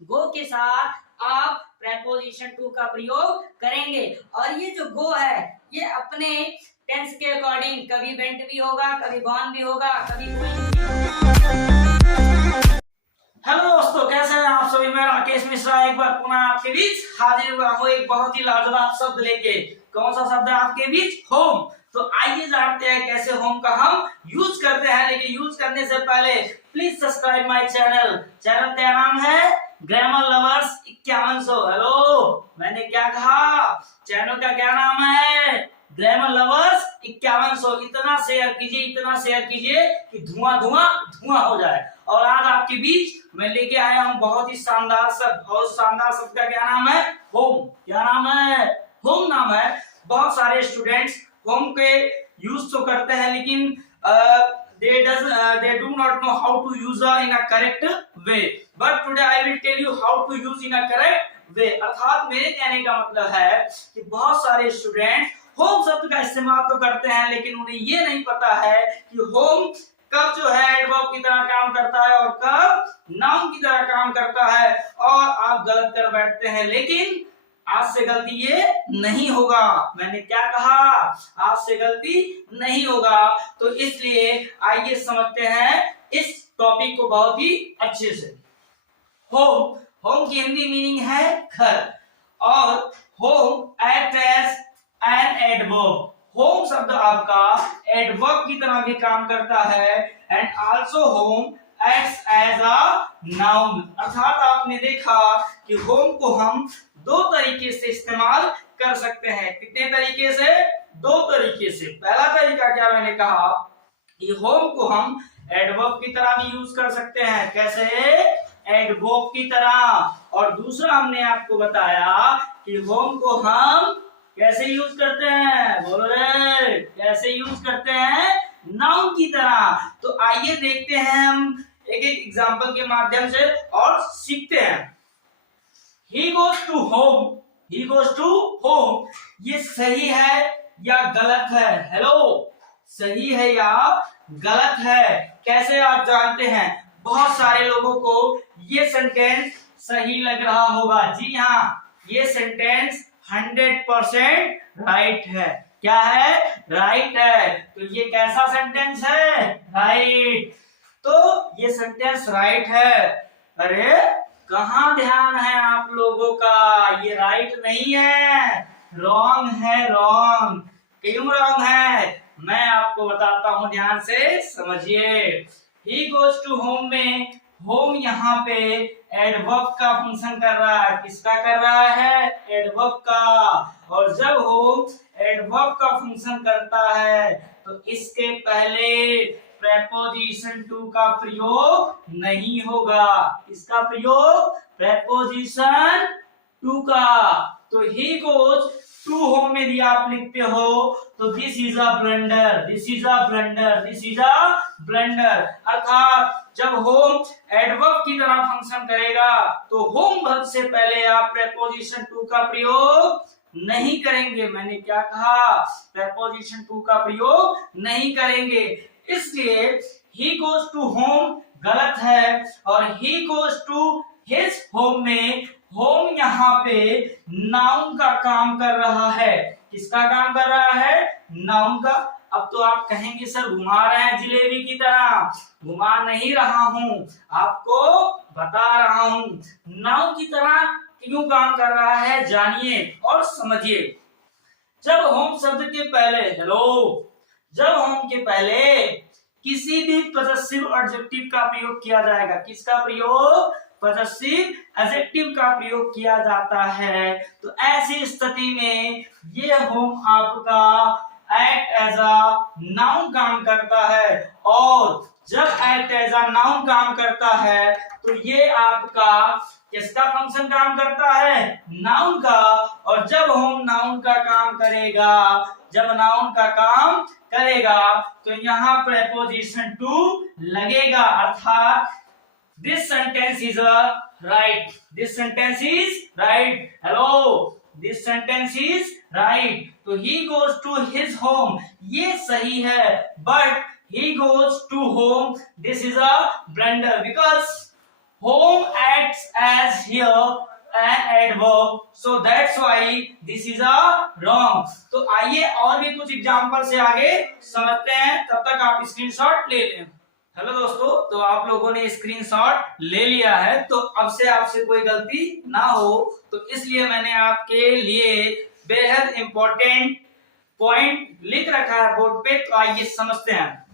गो के साथ आप प्रेपोजिशन टू का प्रयोग करेंगे। और ये जो गो है ये अपने टेंस के अकॉर्डिंग कभी वेंट भी होगा, कभी गॉन भी होगा, कभी हेलो दोस्तों, कैसे हैं आप सभी। मैं राकेश मिश्रा एक बार पुनः आपके बीच हाजिर हुआ हूँ एक बहुत ही लाजवाब शब्द लेके। कौन सा शब्द है आपके बीच? होम। तो आइए जानते हैं कैसे होम का हम यूज करते हैं। लेकिन यूज करने से पहले please subscribe my channel. Channel का नाम है ग्रामर लवर्स 5100। हेलो, मैंने क्या कहा? चैनल का क्या नाम है? Grammar lovers 5100। इतना शेयर कीजिए कि धुआं धुआं धुआं हो जाए। और आज आपके बीच मैं लेके आया हूँ बहुत ही शानदार शब्द। और शानदार शब्द का क्या नाम है? होम। क्या नाम है? होम नाम है। बहुत सारे स्टूडेंट्स होम के यूज तो करते हैं लेकिन they do not know how to use in a correct way, but today I will tell you how to use in a correct way। अर्थात मेरे कहने का मतलब है कि बहुत सारे स्टूडेंट होम शब्द का इस्तेमाल तो करते हैं लेकिन उन्हें ये नहीं पता है कि होम कब जो है एडवर्ब की तरह काम करता है और कब नाउन की तरह काम करता है। और आप गलत कर बैठते हैं, लेकिन आज से गलती ये नहीं होगा। मैंने क्या कहा? आज से गलती नहीं होगा। तो इसलिए आइए समझते हैं इस टॉपिक को बहुत ही अच्छे से। होम, होम की हिंदी मीनिंग है घर। और home act as an adverb. Home शब्द आपका एडवर्ब की तरह भी काम करता है। And also home acts as a noun. अर्थात आपने देखा कि होम को हम दो तरीके से इस्तेमाल कर सकते हैं। कितने तरीके से? दो तरीके से। पहला तरीका क्या मैंने कहा कि होम को हम एडवर्ब की तरह भी यूज कर सकते हैं। कैसे? एडवर्ब की तरह। और दूसरा हमने आपको बताया कि होम को हम कैसे यूज करते हैं? बोलो रे, कैसे यूज करते हैं? नाउन की तरह। तो आइए देखते हैं हम एक एक एग्जांपल के माध्यम से और सीखते हैं। He goes to home, he goes to home। ये सही है या गलत है? हेलो, सही है या गलत है? कैसे आप जानते हैं? बहुत सारे लोगों को ये सेंटेंस सही लग रहा होगा। जी हाँ, ये सेंटेंस 100% राइट है। क्या है? राइट है। तो ये कैसा सेंटेंस है? राइट। तो ये सेंटेंस राइट है। अरे कहाँ ध्यान है आप लोगों का? ये राइट नहीं है, रॉन्ग है। रॉन्ग क्यों रॉन्ग है? मैं आपको बताता हूँ, ध्यान से समझिए। ही गोज टू होम में होम यहाँ पे एडवर्ब का फंक्शन कर रहा है। किसका कर रहा है? एडवर्ब का। और जब होम एडवर्ब का फंक्शन करता है तो इसके पहले प्रेपोजिशन टू का प्रयोग नहीं होगा। इसका प्रयोग? प्रेपोजिशन टू का। तो ही गोज टू होम में यदि आप लिखते हो तो this is a blunder, this is a blunder, this is a blunder. अर्थात जब होम एडवर्ब की तरह फंक्शन करेगा तो होम वर्ब से पहले आप प्रेपोजिशन टू का प्रयोग नहीं करेंगे। मैंने क्या कहा? प्रेपोजिशन टू का प्रयोग नहीं करेंगे। इसलिए he goes to home गलत है। और he goes to his home में होम यहाँ पे नाउन का काम कर रहा है। किसका काम कर रहा है? नाउन का। अब तो आप कहेंगे सर घुमा रहे हैं जिलेबी की तरह। घुमा नहीं रहा हूं, आपको बता रहा हूं नाउन की तरह क्यों काम कर रहा है। जानिए और समझिए। जब होम शब्द के पहले, हेलो, जब होम के पहले किसी भी पॉजेसिव एडजेक्टिव का प्रयोग किया जाएगा। किसका प्रयोग? पॉजेसिव एडजेक्टिव का प्रयोग किया जाता है। तो ऐसी स्थिति में ये होम आपका एक्ट एज अ नाउन काम करता है। और जब एक्ट एज अ नाउन काम करता है तो ये आपका किसका फंक्शन काम करता है? नाउन का। और जब होम नाउन का काम करेगा, जब नाउन का काम करेगा तो यहाँ प्रेपोजिशन टू लगेगा। अर्थात this sentence is right, this sentence is right. Hello, this sentence is right. तो he goes to his home, ये सही है। But he goes to home, this is a blunder because home acts as here an adverb, so that's why this is a wrong। तो आइए और भी कुछ example से आगे समझते हैं, तब तक आप स्क्रीनशॉट ले लें। हेलो दोस्तों, तो आप लोगों ने स्क्रीनशॉट ले लिया है, तो अब से आपसे कोई गलती ना हो, तो इसलिए मैंने आपके लिए बेहद इंपॉर्टेंट पॉइंट लिख रखा है बोर्ड पे। तो आइए समझते हैं।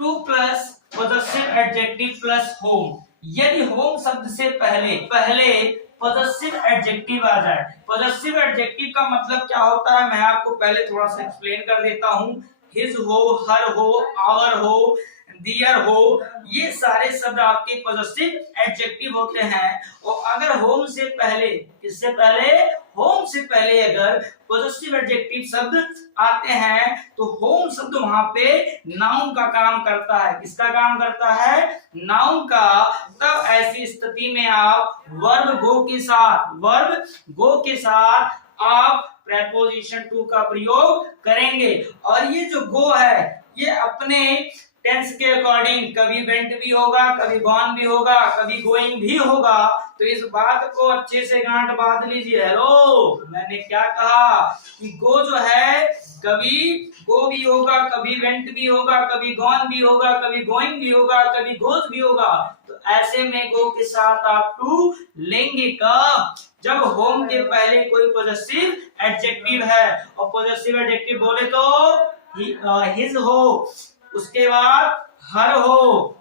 Two plus possessive adjective plus home. यदि होम शब्द से पहले पॉजेसिव एडजेक्टिव आ जाए। पॉजेसिव एडजेक्टिव का मतलब क्या होता है, मैं आपको पहले थोड़ा सा एक्सप्लेन कर देता हूं। हिज हो, हर हो, आवर हो, दियर हो, ये सारे शब्द आपके पॉजेसिव एडजेक्टिव होते हैं। और अगर होम से पहले, किससे पहले, होम से पहले अगर पॉजेसिव एडजेक्टिव शब्द आते हैं, तो होम शब्द वहां पे नाउन का काम करता है। किसका काम करता है, नाउन का। तब ऐसी स्थिति में आप वर्ब गो के साथ आप प्रेपोजिशन टू का प्रयोग करेंगे। और ये जो गो है, ये अपने टेंस के अकॉर्डिंग कभी वेंट भी होगा, कभी गॉन भी होगा, कभी गोइंग भी होगा। तो इस बात को अच्छे से गांठ बांध लीजिए। हेलो, मैंने क्या कहा कि गो जो है कभी गो भी होगा, कभी वेंट भी होगा, कभी गॉन भी होगा, कभी गोइंग भी होगा, कभी गोज भी होगा। तो ऐसे में गो के साथ आप टू लेंगे कब, जब होम के पहले कोई पॉजेसिव एडजेक्टिव है। और पॉजेसिव एडजेक्टिव बोले तो हिज हो, उसके बाद हर हो,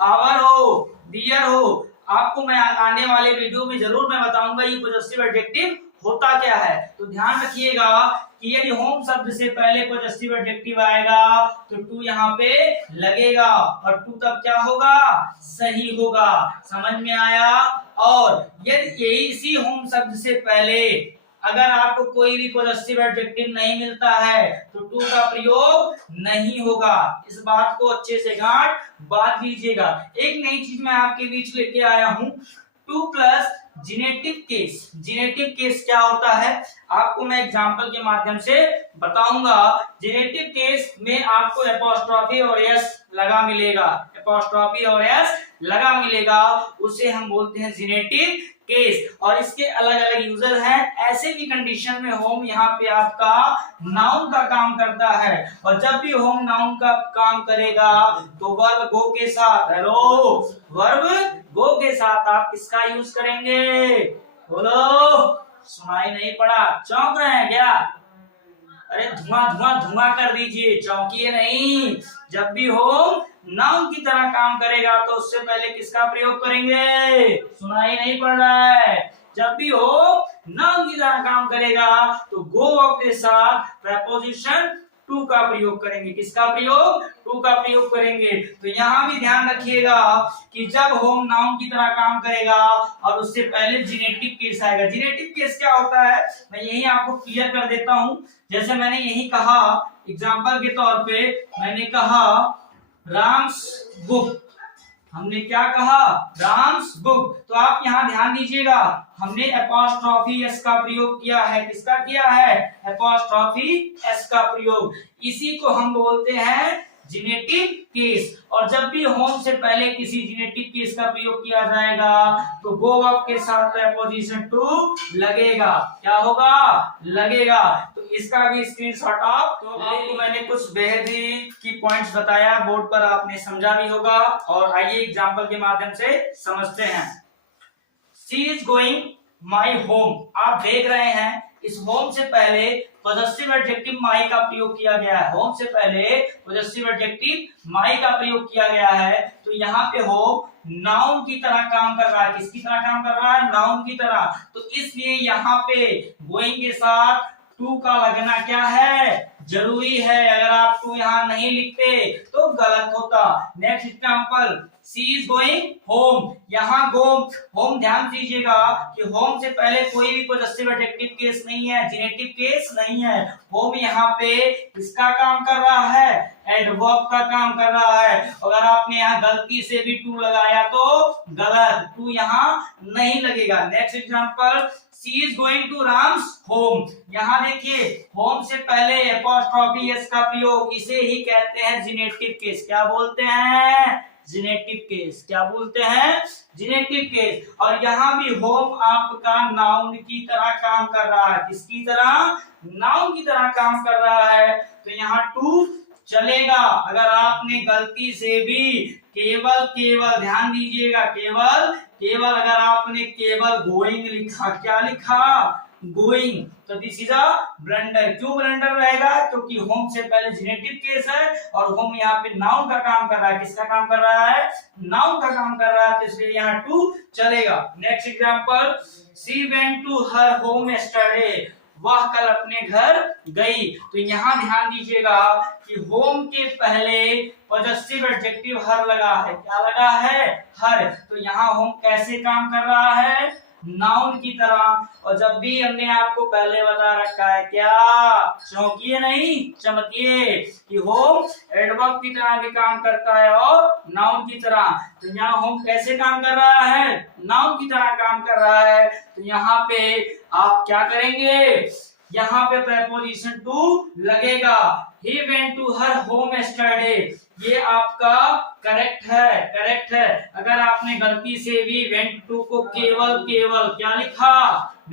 आवर हो, डियर हो। आपको मैं आने वाले वीडियो में जरूर मैं बताऊंगा ये पॉजेसिव एडजेक्टिव होता क्या है। तो ध्यान रखिएगा कि यदि होम शब्द से पहले पॉजेसिव एडजेक्टिव आएगा तो टू यहाँ पे लगेगा, और टू तब क्या होगा, सही होगा। समझ में आया। और यदि यही इसी होम शब्द से पहले अगर आपको कोई भी पॉजेसिव एडजेक्टिव नहीं मिलता है तो टू का प्रयोग नहीं होगा। इस बात को अच्छे से गांठ बांध लीजिएगा। एक नई चीज मैं आपके बीच लेके आया हूं, two plus generative case. Generative case क्या होता है आपको मैं एग्जांपल के माध्यम से बताऊंगा। जेनेटिव केस में आपको एपोस्ट्रोफी और एस लगा मिलेगा, एपोस्ट्रोफी और एस लगा मिलेगा, उसे हम बोलते हैं जेनेटिव केस। और इसके अलग अलग यूजर हैं। ऐसे भी कंडीशन में होम यहाँ पे आपका नाउन का काम करता है, और जब भी होम नाउन का काम करेगा तो वर्ब गो के साथ, हेलो, वर्ब गो के साथ आप किसका यूज करेंगे, बोलो, सुनाई नहीं पड़ा, चौंक रहे हैं क्या? अरे धुआं धुआं धुआं कर दीजिए, चौंकिए नहीं। जब भी होम नाउन की तरह काम करेगा तो उससे पहले किसका प्रयोग करेंगे, सुनाई नहीं पड़ रहा है। जब भी हो नाउन की तरह काम करेगा तो गो के साथ प्रेपोजिशन टू का प्रयोग करेंगे। किसका प्रयोग, टू का प्रयोग करेंगे। तो यहाँ भी ध्यान रखिएगा कि जब होम नाउन की तरह काम करेगा और उससे पहले जेनेटिव केस आएगा। जेनेटिव केस क्या होता है मैं यही आपको क्लियर कर देता हूँ। जैसे मैंने यही कहा एग्जाम्पल के तौर पे, मैंने कहा राम्स बुक। हमने क्या कहा, राम्स बुक। तो आप यहाँ ध्यान दीजिएगा, हमने एपोस्ट्रोफी एस का प्रयोग किया है। किसका किया है, एपोस्ट्रोफी एस का प्रयोग। इसी को हम बोलते हैं जेनेटिव केस। और जब भी होम से पहले किसी जेनेटिव केस का प्रयोग किया जाएगा तो गो वर्ब के साथ प्रेपोजिशन टू लगेगा। क्या होगा, लगेगा। तो इसका भी स्क्रीनशॉट आप। तो आपको मैंने कुछ बेहद ही की पॉइंट्स बताया, बोर्ड पर आपने समझा भी होगा। और आइए एग्जांपल के माध्यम से समझते हैं। She is going my home. आप देख रहे हैं इस होम से पहले पॉजेसिव एडजेक्टिव माई का प्रयोग किया गया है। होम से पहले पॉजेसिव एडजेक्टिव माई का प्रयोग किया गया है। तो यहाँ पे होम नाउन की तरह काम कर रहा है। किसकी तरह काम कर रहा है, नाउन की तरह। तो इसलिए यहाँ पे गोइंग के साथ टू का लगना क्या है, जरूरी है। अगर आप टू यहाँ नहीं लिखते तो गलत होता। Next example, she is going home. यहाँ गो होम, ध्यान दीजिएगा कि होम से पहले कोई भी पॉजेसिव एडजेक्टिव केस नहीं है, जेनेटिव केस नहीं है। होम यहाँ पे किसका काम कर रहा है, एडवर्ब का काम कर रहा है। अगर आपने यहाँ गलती से भी टू लगाया तो गलत, टू यहाँ नहीं लगेगा। Next example, she is going to Ram's home. यहाँ देखिए होम से पहले एपोस्ट्रोफी एस का प्रयोग, इसे ही कहते हैं जेनेटिव केस। क्या बोलते हैं, जिनेटिव केस। क्या बोलते हैं? जिनेटिव केस। और यहाँ भी होम आपका नाउन की तरह काम कर रहा है। किसकी तरह? नाउन की तरह काम कर रहा है। तो यहाँ टू चलेगा। अगर आपने गलती से भी केवल केवल, ध्यान दीजिएगा, केवल केवल अगर आपने केवल गोइंग लिखा, क्या लिखा? गोइंग, तो दिस इज अ ब्लंडर। क्यों ब्लंडर रहेगा? क्योंकि होम से पहले जिनेटिव केस है और होम यहाँ पे नाउन का काम कर रहा है। किसका काम कर रहा है? नाउन का काम कर रहा है, तो इसलिए यहाँ टू चलेगा। Next example, she went to her home yesterday, वह कल अपने घर गई। तो यहाँ ध्यान दीजिएगा कि होम के पहले पॉजिटिव एडजेक्टिव हर लगा है। क्या लगा है? हर। तो यहाँ होम कैसे काम कर रहा है? नाउन की तरह। और जब भी हमने आपको पहले बता रखा है, क्या चौंकिए नहीं, चमकिए, कि होम एडवर्ब की तरह भी काम करता है और नाउन की तरह। तो यहाँ होम कैसे काम कर रहा है? नाउन की तरह काम कर रहा है। तो यहाँ पे आप क्या करेंगे? यहाँ पे प्रेपोजिशन टू लगेगा। He went to her home yesterday, ये आपका करेक्ट है, करेक्ट है। अगर आपने गलती से भी went to को केवल केवल क्या लिखा?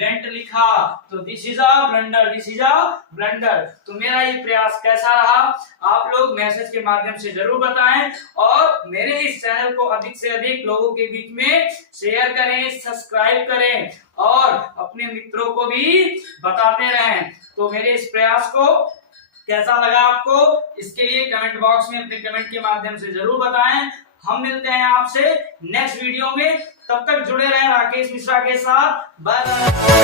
went लिखा, तो this is a blunder, this is a blunder. तो मेरा ये प्रयास कैसा रहा? आप लोग मैसेज के माध्यम से जरूर बताएं और मेरे इस चैनल को अधिक से अधिक लोगों के बीच में शेयर करें, सब्सक्राइब करें और अपने मित्रों को भी बताते रहें। तो मेरे इस प्रयास को कैसा लगा आपको, इसके लिए कमेंट बॉक्स में अपने कमेंट के माध्यम से जरूर बताएं। हम मिलते हैं आपसे नेक्स्ट वीडियो में, तब तक जुड़े रहें राकेश मिश्रा के साथ। Bye bye.